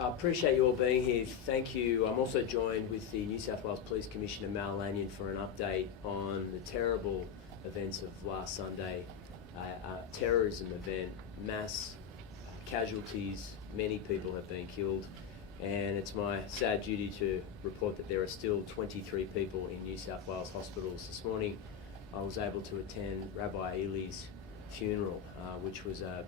I appreciate you all being here. Thank you. I'm also joined with the New South Wales Police Commissioner Mal Lanyon for an update on the terrible events of last Sunday, terrorism event, mass casualties, many people have been killed, and it's my sad duty to report that there are still 23 people in New South Wales hospitals. This morning I was able to attend Rabbi Eli's funeral, which was a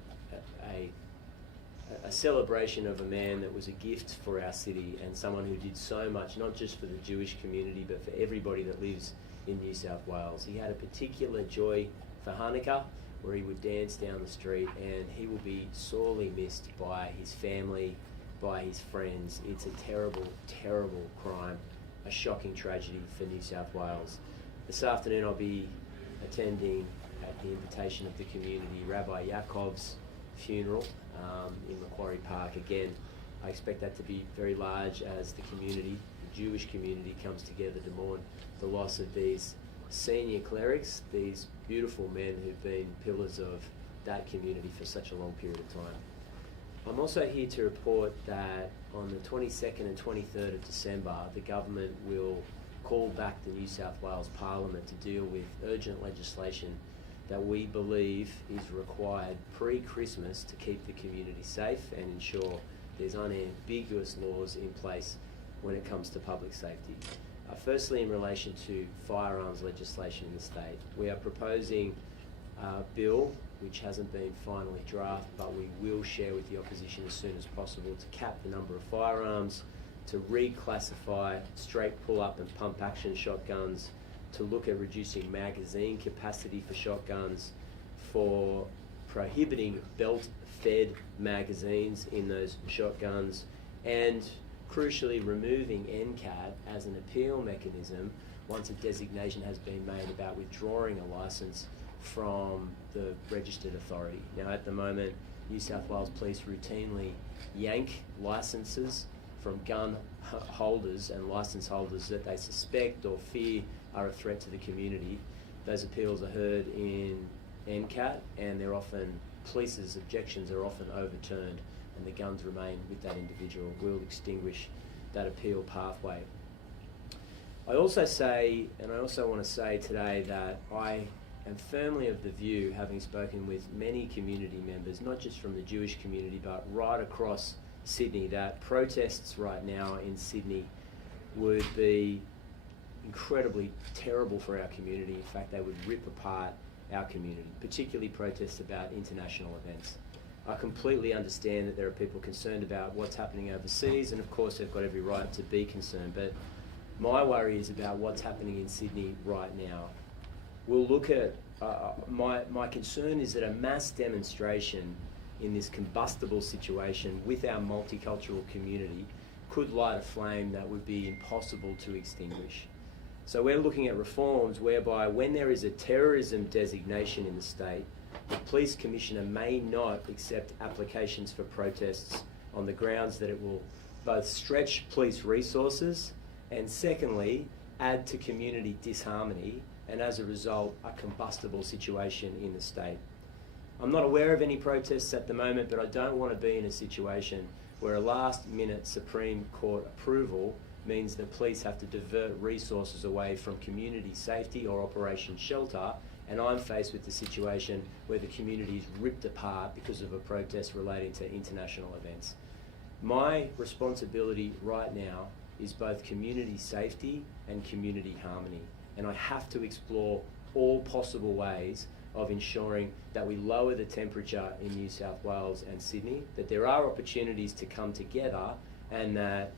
celebration of a man that was a gift for our city and someone who did so much, not just for the Jewish community, but for everybody that lives in New South Wales. He had a particular joy for Hanukkah, where he would dance down the street, and he will be sorely missed by his family, by his friends. It's a terrible, terrible crime, a shocking tragedy for New South Wales. This afternoon I'll be attending, at the invitation of the community, Rabbi Yaakov's funeral in Macquarie Park. Again, I expect that to be very large as the community, the Jewish community, comes together to mourn the loss of these senior clerics, these beautiful men who've been pillars of that community for such a long period of time. I'm also here to report that on the 22nd and 23rd of December, the government will call back the New South Wales Parliament to deal with urgent legislation that we believe is required pre-Christmas to keep the community safe and ensure there's unambiguous laws in place when it comes to public safety. Firstly, in relation to firearms legislation in the state, we are proposing a bill which hasn't been finally drafted, but we will share with the opposition as soon as possible, to cap the number of firearms, to reclassify straight pull-up and pump-action shotguns, to look at reducing magazine capacity for shotguns, for prohibiting belt-fed magazines in those shotguns, and crucially removing NCAT as an appeal mechanism once a designation has been made about withdrawing a licence from the registered authority. Now, at the moment, New South Wales Police routinely yank licences from gun holders and licence holders that they suspect or fear are a threat to the community. Those appeals are heard in NCAT, and they're often, police's objections are often overturned, and the guns remain with that individual. We'll extinguish that appeal pathway. I also want to say today that I am firmly of the view, having spoken with many community members, not just from the Jewish community, but right across Sydney, that protests right now in Sydney would be incredibly terrible for our community. In fact, they would rip apart our community, particularly protests about international events. I completely understand that there are people concerned about what's happening overseas, and of course they've got every right to be concerned, but my worry is about what's happening in Sydney right now. We'll look at, my concern is that a mass demonstration in this combustible situation with our multicultural community could light a flame that would be impossible to extinguish. So we're looking at reforms whereby when there is a terrorism designation in the state, the Police Commissioner may not accept applications for protests on the grounds that it will both stretch police resources and, secondly, add to community disharmony and, as a result, a combustible situation in the state. I'm not aware of any protests at the moment, but I don't want to be in a situation where a last-minute Supreme Court approval means that police have to divert resources away from community safety or Operation Shelter, and I'm faced with the situation where the community is ripped apart because of a protest relating to international events. My responsibility right now is both community safety and community harmony, and I have to explore all possible ways of ensuring that we lower the temperature in New South Wales and Sydney, that there are opportunities to come together, and that,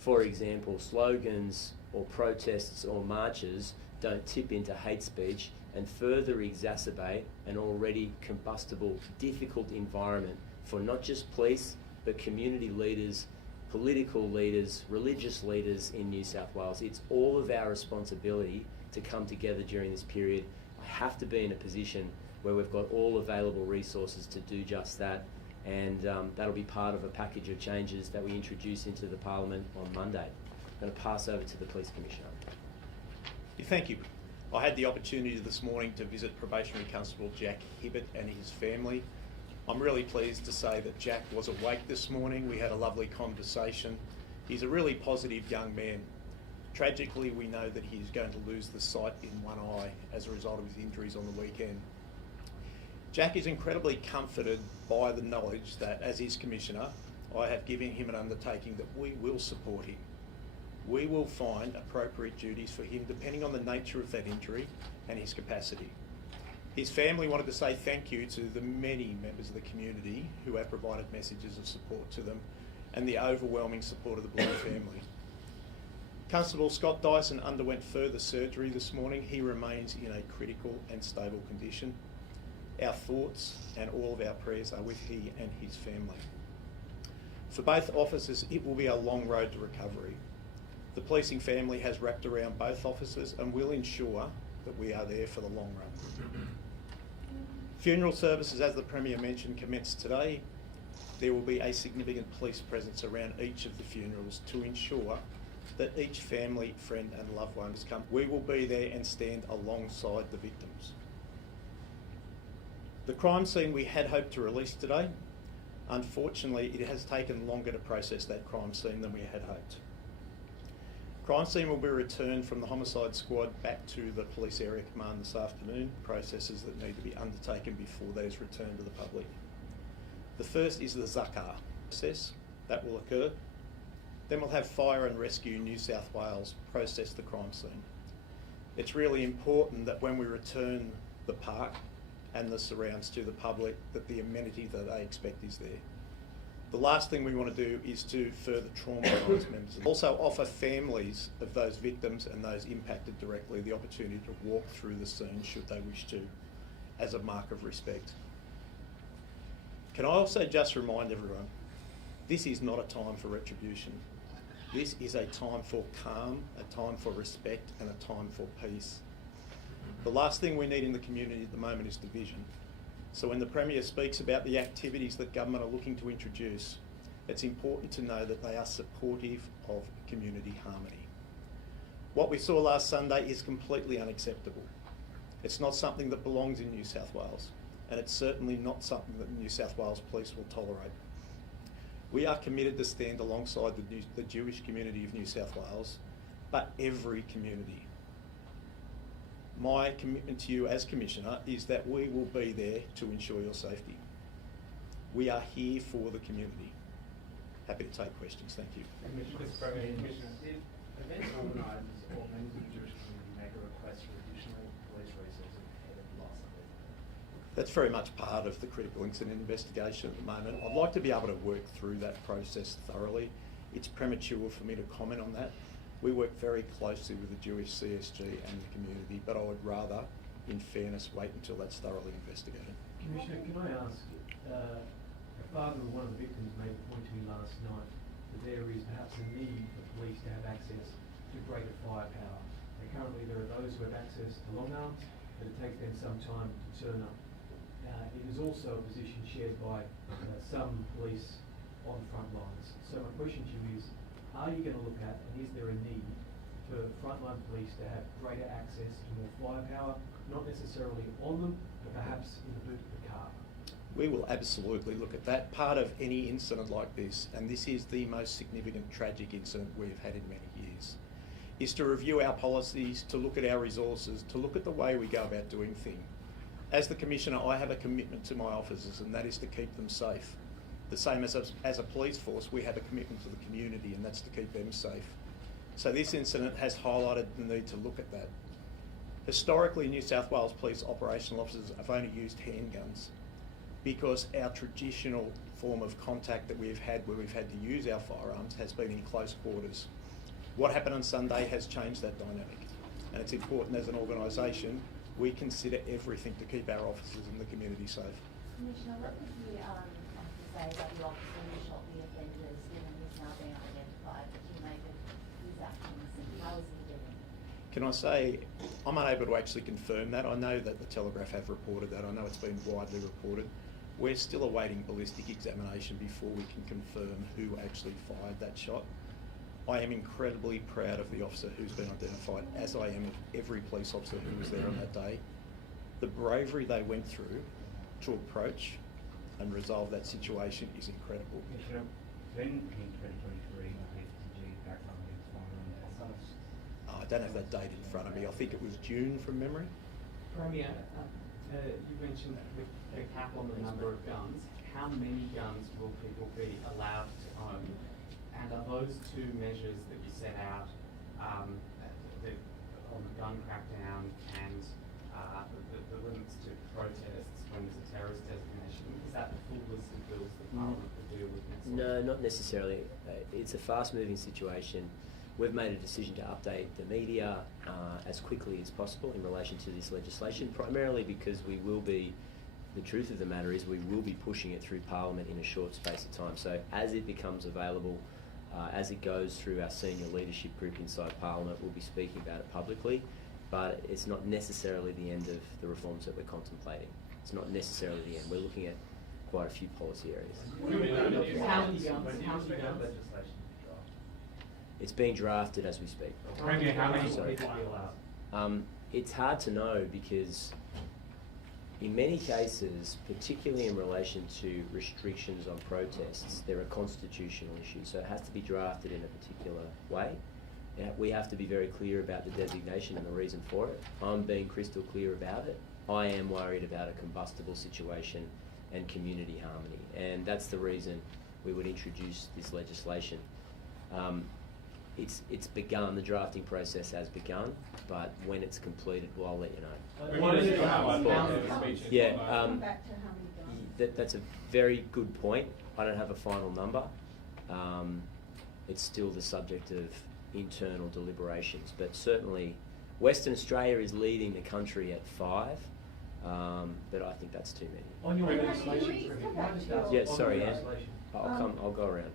for example, slogans or protests or marches don't tip into hate speech and further exacerbate an already combustible, difficult environment for not just police, but community leaders, political leaders, religious leaders in New South Wales. It's all of our responsibility to come together during this period. I have to be in a position where we've got all available resources to do just that, and that'll be part of a package of changes that we introduce into the Parliament on Monday. I'm going to pass over to the Police Commissioner. Thank you. I had the opportunity this morning to visit Probationary Constable Jack Hibbert and his family. I'm really pleased to say that Jack was awake this morning. We had a lovely conversation. He's a really positive young man. Tragically, we know that he's going to lose the sight in one eye as a result of his injuries on the weekend. Jack is incredibly comforted by the knowledge that, as his Commissioner, I have given him an undertaking that we will support him. We will find appropriate duties for him depending on the nature of that injury and his capacity. His family wanted to say thank you to the many members of the community who have provided messages of support to them and the overwhelming support of the Blue family. Constable Scott Dyson underwent further surgery this morning. He remains in a critical and stable condition. Our thoughts and all of our prayers are with he and his family. For both officers, it will be a long road to recovery. The policing family has wrapped around both officers and will ensure that we are there for the long run. Funeral services, as the Premier mentioned, commence today. There will be a significant police presence around each of the funerals to ensure that each family, friend and loved one has come. We will be there and stand alongside the victims. The crime scene we had hoped to release today. Unfortunately, it has taken longer to process that crime scene than we had hoped. Crime scene will be returned from the homicide squad back to the police area command this afternoon, processes that need to be undertaken before that is returned to the public. The first is the ZACAR process. That will occur. Then we'll have Fire and Rescue New South Wales process the crime scene. It's really important that when we return the park and the surrounds to the public, that the amenity that they expect is there. The last thing we want to do is to further traumatise members. Also offer families of those victims and those impacted directly the opportunity to walk through the scene should they wish to, as a mark of respect. Can I also just remind everyone, this is not a time for retribution. This is a time for calm, a time for respect and a time for peace. The last thing we need in the community at the moment is division. So when the Premier speaks about the activities that government are looking to introduce, it's important to know that they are supportive of community harmony. What we saw last Sunday is completely unacceptable. It's not something that belongs in New South Wales, and it's certainly not something that New South Wales Police will tolerate. We are committed to stand alongside the Jewish community of New South Wales, but every community. My commitment to you as Commissioner is that we will be there to ensure your safety. We are here for the community. Happy to take questions. Thank you. Commissioner, did event organisers or members of the Jewish community make a request for additional police resources ahead of last Sunday? That's very much part of the critical incident investigation at the moment. I'd like to be able to work through that process thoroughly. It's premature for me to comment on that. We work very closely with the Jewish CSG and the community, but I would rather, in fairness, wait until that's thoroughly investigated. Commissioner, can I ask, a father of one of the victims made a point to me last night that there is perhaps a need for police to have access to greater firepower. And currently there are those who have access to long arms, but it takes them some time to turn up. It is also a position shared by some police on front lines. So my question to you is, are you going to look at, and is there a need for frontline police to have greater access to more firepower, not necessarily on them, but perhaps in the boot of the car? We will absolutely look at that. Part of any incident like this, and this is the most significant tragic incident we've had in many years, is to review our policies, to look at our resources, to look at the way we go about doing things. As the Commissioner, I have a commitment to my officers, and that is to keep them safe. The same as a police force, we have a commitment to the community, and that's to keep them safe. So this incident has highlighted the need to look at that. Historically, New South Wales Police operational officers have only used handguns because our traditional form of contact that we've had where we've had to use our firearms has been in close quarters. What happened on Sunday has changed that dynamic, and it's important as an organisation we consider everything to keep our officers and the community safe. Commissioner, what would you have to say about the officer who shot the offenders, given he's now being identified? Did you make of his actions and how is he doing? Can I say, I'm unable to actually confirm that. I know that the Telegraph have reported that. I know it's been widely reported. We're still awaiting ballistic examination before we can confirm who actually fired that shot. I am incredibly proud of the officer who's been identified, as I am of every police officer who was there on that day. The bravery they went through to approach and resolve that situation is incredible. Commissioner, when in 2023 the background against firearms? I don't have that date in front of me. I think it was June from memory. Premier, you mentioned the cap on the number of guns. How many guns will people be allowed to own? And are those two measures that you set out on the gun crackdown and the limits to protests when there's a terrorist designation, is that the full list of bills that Parliament will deal with next week? No, not necessarily. It's a fast-moving situation. We've made a decision to update the media as quickly as possible in relation to this legislation, primarily because we will be, the truth of the matter is we will be pushing it through Parliament in a short space of time. So as it becomes available, as it goes through our senior leadership group inside Parliament, we'll be speaking about it publicly, but it's not necessarily the end of the reforms that we're contemplating. It's not necessarily the end. We're looking at quite a few policy areas. How many guns? It's being drafted as we speak. Premier, how many So, people will be allowed? it's hard to know because in many cases, particularly in relation to restrictions on protests, there are constitutional issues, so it has to be drafted in a particular way. We have to be very clear about the designation and the reason for it. I'm being crystal clear about it. I am worried about a combustible situation and community harmony, and that's the reason we would introduce this legislation. It's begun, the drafting process has begun, but when it's completed, well, I'll let you know. What is it? Yeah, Back to how many guns? that's a very good point. I don't have a final number. It's still the subject of internal deliberations, but certainly Western Australia is leading the country at 5, but I think that's too many. On your Can I legislation, come Premier, back can I just to ask, Yeah, on sorry, your Anne. legislation, I'll go around.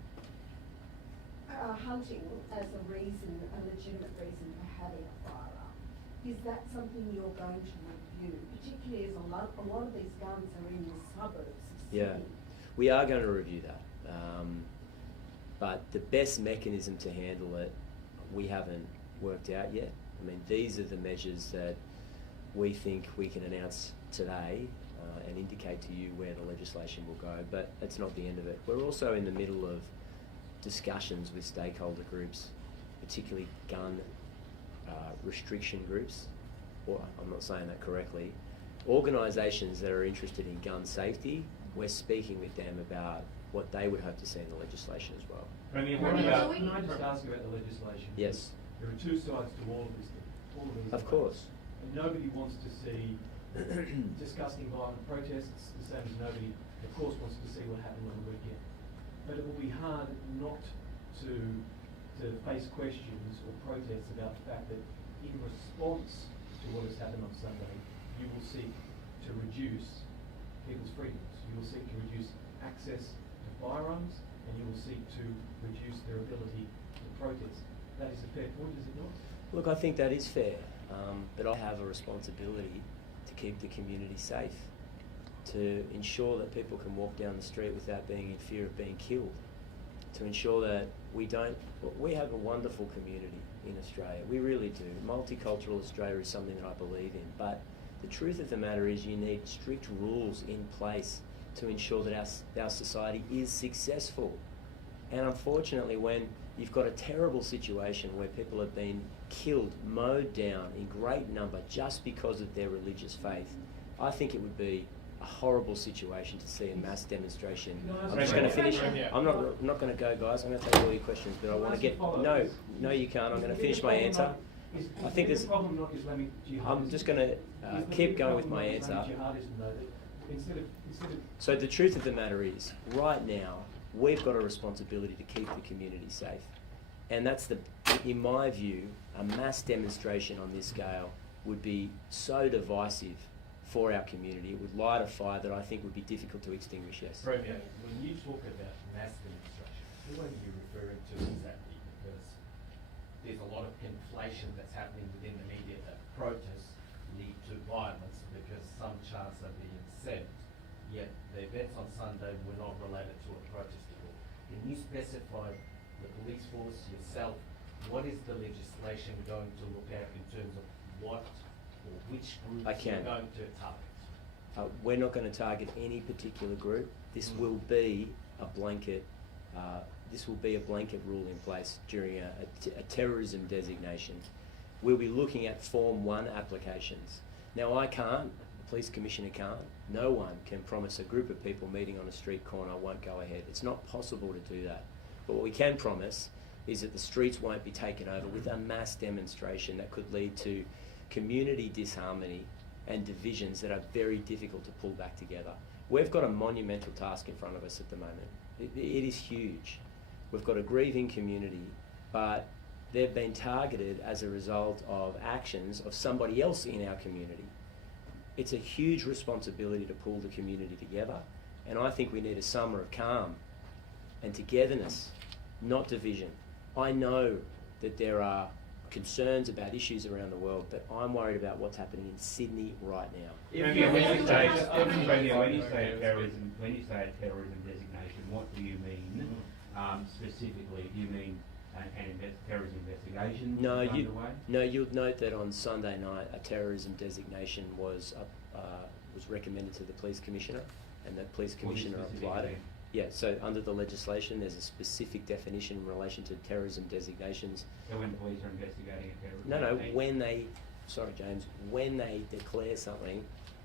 Hunting as a reason, a legitimate reason for having a firearm, is that something you're going to review, particularly as a lot of these guns are in the suburbs of Yeah, Sydney? we are going to review that. But the best mechanism to handle it, we haven't worked out yet. I mean, these are the measures that we think we can announce today and indicate to you where the legislation will go, but it's not the end of it. We're also in the middle of discussions with stakeholder groups, particularly gun restriction groups, or I'm not saying that correctly, organisations that are interested in gun safety. We're speaking with them about what they would hope to see in the legislation as well. Premier, Premier, what about? can I just ask you about the legislation? Yes. There are two sides to all of this, all of these. Of course. And nobody wants to see disgusting violent protests, the same as nobody, of course, wants to see what happened on the weekend. But it will be hard not to face questions or protests about the fact that in response to what has happened on Sunday, you will seek to reduce people's freedoms. You will seek to reduce access to firearms, and you will seek to reduce their ability to protest. That is a fair point, is it not? Look, I think that is fair, but I have a responsibility to keep the community safe, to ensure that people can walk down the street without being in fear of being killed, to ensure that we have a wonderful community in Australia. We really do. Multicultural Australia is something that I believe in, but the truth of the matter is you need strict rules in place to ensure that our society is successful. And unfortunately, when you've got a terrible situation where people have been killed, mowed down in great number just because of their religious faith, I think it would be a horrible situation to see a mass demonstration. I'm just going to finish. I'm not going to go, guys. I'm going to take all your questions, but I want to get. No, you can't. I'm going to finish my answer. I think there's. I'm just going to keep going with my answer. So the truth of the matter is, right now, we've got a responsibility to keep the community safe. And that's in my view, a mass demonstration on this scale would be so divisive for our community. It would light a fire that I think would be difficult to extinguish, yes. Premier, when you talk about mass demonstration, who are you referring to exactly? Because there's a lot of conflation that's happening within the media that protests lead to violence because some charts are being set, yet the events on Sunday were not related to a protest at all. Can you specify the police force, yourself, what is the legislation going to look at in terms of what or which groups you're going to target? We're not going to target any particular group. This will be a blanket. This will be a blanket rule in place during a terrorism designation. We'll be looking at Form 1 applications. Now, I can't. The police commissioner can't. No one can promise a group of people meeting on a street corner won't go ahead. It's not possible to do that. But what we can promise is that the streets won't be taken over with a mass demonstration that could lead to community disharmony and divisions that are very difficult to pull back together. We've got a monumental task in front of us at the moment. It is huge. We've got a grieving community, but they've been targeted as a result of actions of somebody else in our community. It's a huge responsibility to pull the community together, and I think we need a summer of calm and togetherness, not division. I know that there are concerns about issues around the world, but I'm worried about what's happening in Sydney right now. When you say terrorism designation, what do you mean specifically? Do you mean terrorism investigation No, you'll note that on Sunday night a terrorism designation was recommended to the police commissioner, and the police commissioner applied it. Yeah, so under the legislation there's a specific definition in relation to terrorism designations. So when police are investigating a terrorism when they declare something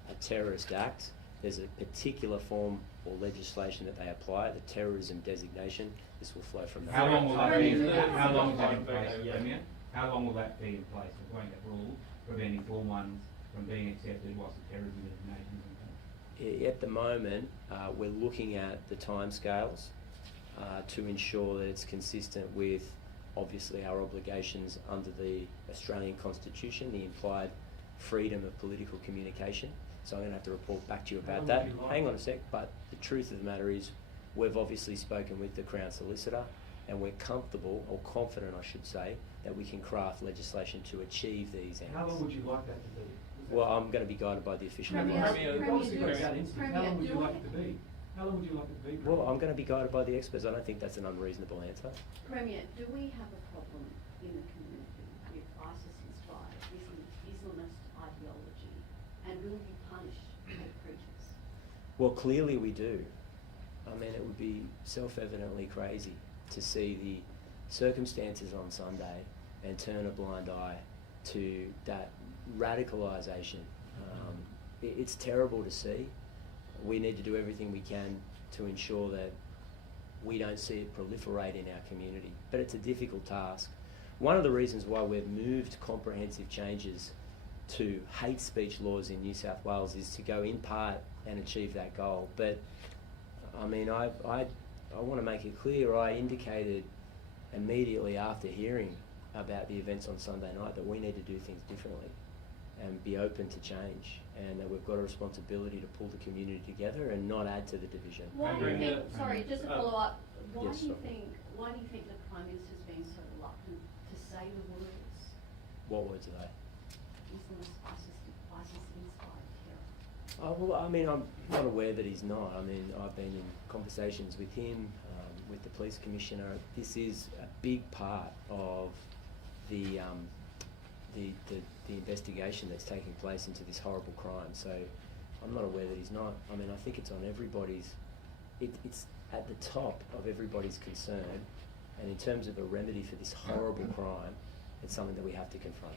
a terrorist act, there's a particular form or legislation that they apply, the terrorism designation. This will flow from that. How long will that be? How long is that in place, Premier? How long will that be in place? We're going to rule preventing Form 1s from being accepted whilst the terrorism designation is in place. At the moment, we're looking at the timescales to ensure that it's consistent with, obviously, our obligations under the Australian Constitution, the implied freedom of political communication. So I'm going to have to report back to you about that. Hang on a sec, but the truth of the matter is we've obviously spoken with the Crown Solicitor, and we're comfortable, or confident I should say, that we can craft legislation to achieve these ends. How long would you like that to be? Well, I'm going to be guided by the official advice. How long would you like it to be? How long would you like it to be? Well, I'm going to be guided by the experts. I don't think that's an unreasonable answer. Premier, do we have a problem in the community with ISIS-inspired Islamist ideology, and will you punish hate preachers? Well, clearly we do. I mean, it would be self-evidently crazy to see the circumstances on Sunday and turn a blind eye to that radicalisation. It's terrible to see. We need to do everything we can to ensure that we don't see it proliferate in our community. But it's a difficult task. One of the reasons why we've moved comprehensive changes to hate speech laws in New South Wales is to go in part and achieve that goal. But I mean, I want to make it clear, I indicated immediately after hearing about the events on Sunday night that we need to do things differently and be open to change, and that we've got a responsibility to pull the community together and not add to the division. Why do you think, sorry, just to follow up, why Yes, do you think the Prime Minister's been so reluctant to say the words What words are they? Islamist, ISIS-inspired terror? Oh, well, I mean, I'm not aware that he's not. I mean, I've been in conversations with him, with the police commissioner. This is a big part of the investigation that's taking place into this horrible crime. So I'm not aware that he's not. I mean, I think it's on everybody's, it's at the top of everybody's concern. And in terms of a remedy for this horrible crime, it's something that we have to confront.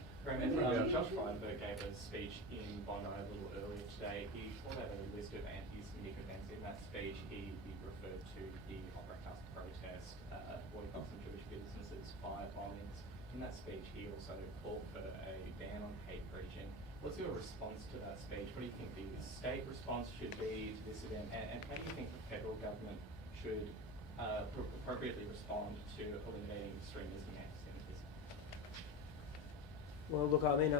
Josh Feinberg gave a speech in Bondi a little earlier today. He called out a list of anti-Semitic events. In that speech, he referred to the Opera House protest, boycotts of Jewish businesses, fire bombings. In that speech, he also called for a ban on hate preaching. What's your response to that speech? What do you think the state response should be to this event? And how do you think the federal government should appropriately respond to eliminating extremism and anti-Semitism? Well, look, I mean,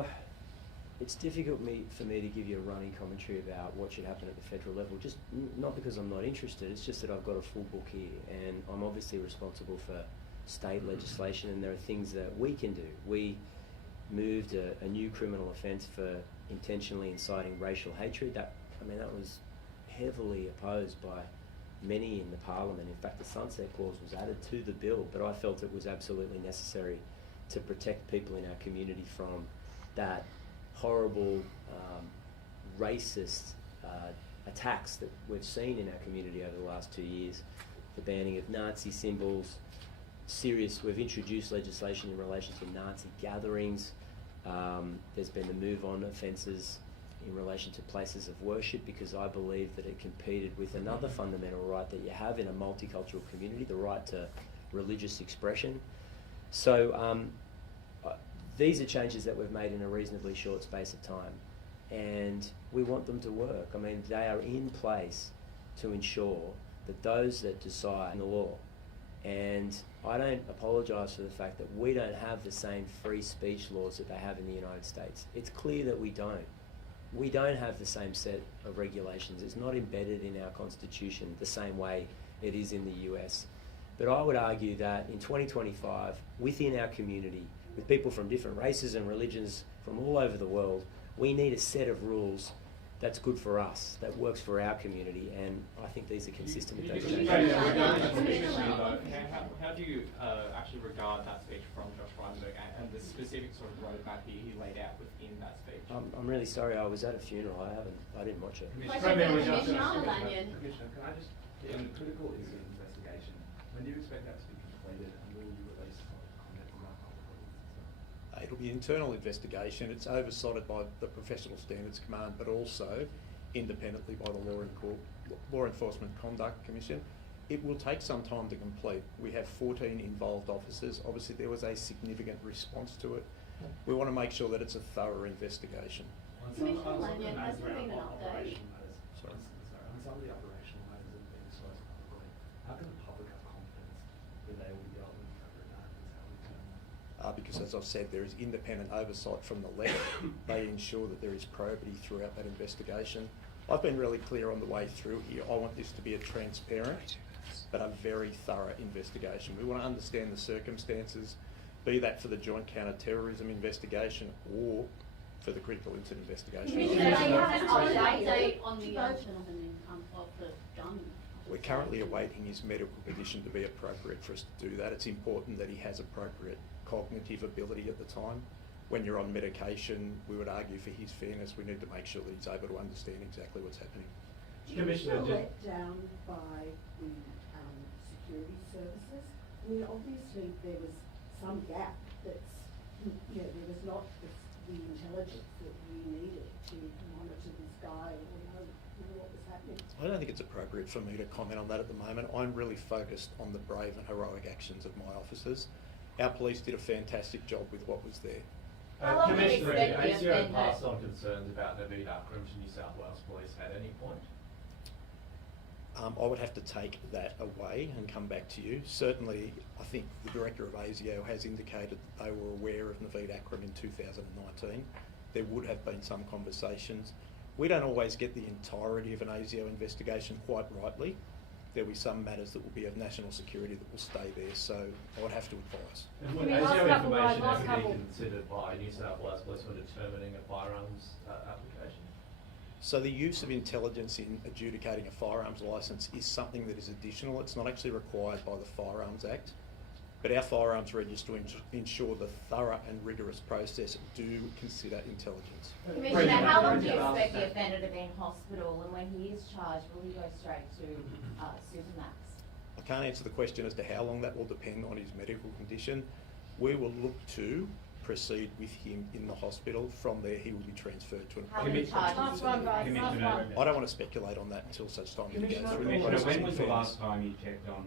it's difficult for me to give you a running commentary about what should happen at the federal level, just not because I'm not interested, it's just that I've got a full book here, and I'm obviously responsible for state legislation, and there are things that we can do. We moved a new criminal offence for intentionally inciting racial hatred. That was heavily opposed by many in the parliament. In fact, the sunset clause was added to the bill, but I felt it was absolutely necessary to protect people in our community from that horrible, racist attacks that we've seen in our community over the last 2 years, the banning of Nazi symbols, we've introduced legislation in relation to Nazi gatherings. There's been the move on offences in relation to places of worship, because I believe that it competed with another fundamental right that you have in a multicultural community, the right to religious expression. So these are changes that we've made in a reasonably short space of time, and we want them to work. I mean, they are in place to ensure that those that decide the law, and I don't apologise for the fact that we don't have the same free speech laws that they have in the United States. It's clear that we don't. We don't have the same set of regulations. It's not embedded in our constitution the same way it is in the US. But I would argue that in 2025, within our community, with people from different races and religions from all over the world, we need a set of rules that's good for us, that works for our community, and I think these are consistent with those changes. How do you actually regard that speech from Josh Frydenberg and the specific sort of roadmap he laid out within that speech? I'm really sorry, I was at a funeral, I didn't watch it. Commissioner, can I just, in the critical incident investigation, when do you expect that to be completed, and will you release comment on that publicly? It'll be internal investigation. It's oversighted by the Professional Standards Command, but also independently by the Law Enforcement Conduct Commission. It will take some time to complete. We have 14 involved officers. Obviously, there was a significant response to it. We want to make sure that it's a thorough investigation. Commissioner Lanyon, has there been an update? Sorry. On some of the operational matters that have been disclosed publicly, how can the public have confidence that they will be dealt with appropriate matters? How we determine that? Because as I've said, there is independent oversight from the left. They ensure that there is probity throughout that investigation. I've been really clear on the way through here. I want this to be a transparent but a very thorough investigation. We want to understand the circumstances, be that for the joint counter-terrorism investigation or for the critical incident investigation. Commissioner, do you have an update on the of the gun? We're currently awaiting his medical condition to be appropriate for us to do that. It's important that he has appropriate cognitive ability at the time. When you're on medication, we would argue for his fairness, we need to make sure that he's able to understand exactly what's happening. Do you feel let down by the security services? I mean, obviously there was some gap that's, you know, there was not the intelligence that you needed to monitor this guy or know what was happening. I don't think it's appropriate for me to comment on that at the moment. I'm really focused on the brave and heroic actions of my officers. Our police did a fantastic job with what was there. Commissioner, ACO passed on concerns about Naveed Akram to New South Wales Police at any point? I would have to take that away and come back to you. Certainly, I think the Director of ASIO has indicated that they were aware of Naveed Akram in 2019. There would have been some conversations. We don't always get the entirety of an ASIO investigation quite rightly. There will be some matters that will be of national security that will stay there, so I would have to advise. And would ASIO information ever be considered by New South Wales Police when determining a firearms application? So the use of intelligence in adjudicating a firearms licence is something that is additional. It's not actually required by the Firearms Act, but our firearms register ensure the thorough and rigorous process do consider intelligence. Commissioner, how long do you expect the offender to be in hospital, and when he is charged, will he go straight to Supermax? I can't answer the question as to how long. That will depend on his medical condition. We will look to proceed with him in the hospital. From there, he will be transferred to an... How many charges? Commissioner, I don't want to speculate on that until such time as we go through the Commissioner, process. when was the last time you checked on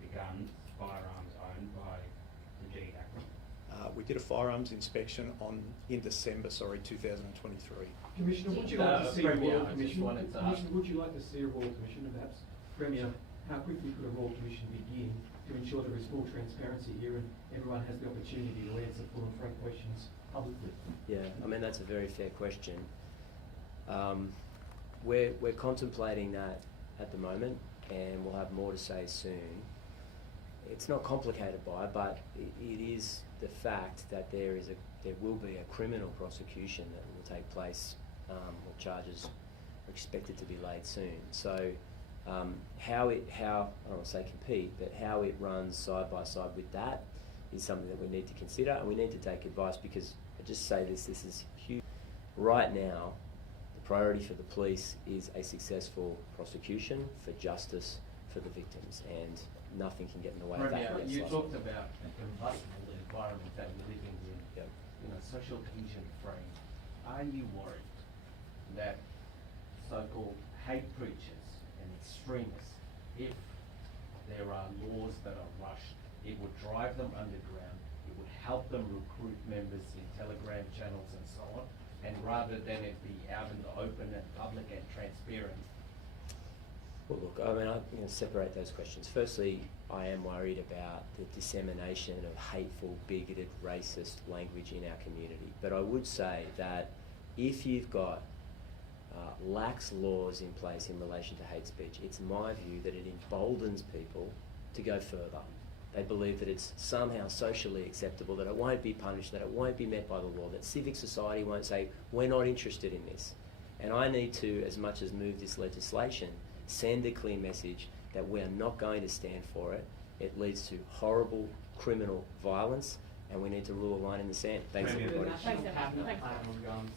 the guns, firearms owned by Naveed Akram? We did a firearms inspection in December 2023. Commissioner, would you like to see a Royal Commission? Commissioner, would you like to see a Royal Commission, perhaps? Premier, how quickly could a Royal Commission begin to ensure there is full transparency here and everyone has the opportunity to answer full and frank questions publicly? Yeah, I mean, that's a very fair question. We're contemplating that at the moment, and we'll have more to say soon. It's not complicated by it, but it is the fact that there will be a criminal prosecution that will take place, or charges are expected to be laid soon. So how I don't want to say compete, but how it runs side by side with that is something that we need to consider, and we need to take advice, because I just say this is huge. Right now, the priority for the police is a successful prosecution for justice for the victims, and nothing can get in the way of that. Premier, Yes, you last talked one. about the combustible environment that we're living in, Yep. in a social cohesion frame. Are you worried that so-called hate preachers and extremists, if there are laws that are rushed, it would drive them underground, it would help them recruit members in Telegram channels and so on, and rather than it be out in the open and public and transparent? Well, look, I mean, I'm going to separate those questions. Firstly, I am worried about the dissemination of hateful, bigoted, racist language in our community. But I would say that if you've got lax laws in place in relation to hate speech, it's my view that it emboldens people to go further. They believe that it's somehow socially acceptable, that it won't be punished, that it won't be met by the law, that civic society won't say, we're not interested in this. And I need to, as much as move this legislation, send a clear message that we are not going to stand for it. It leads to horrible criminal violence, and we need to rule a line in the sand. Thanks, Premier. everybody. National Cabinet plan on guns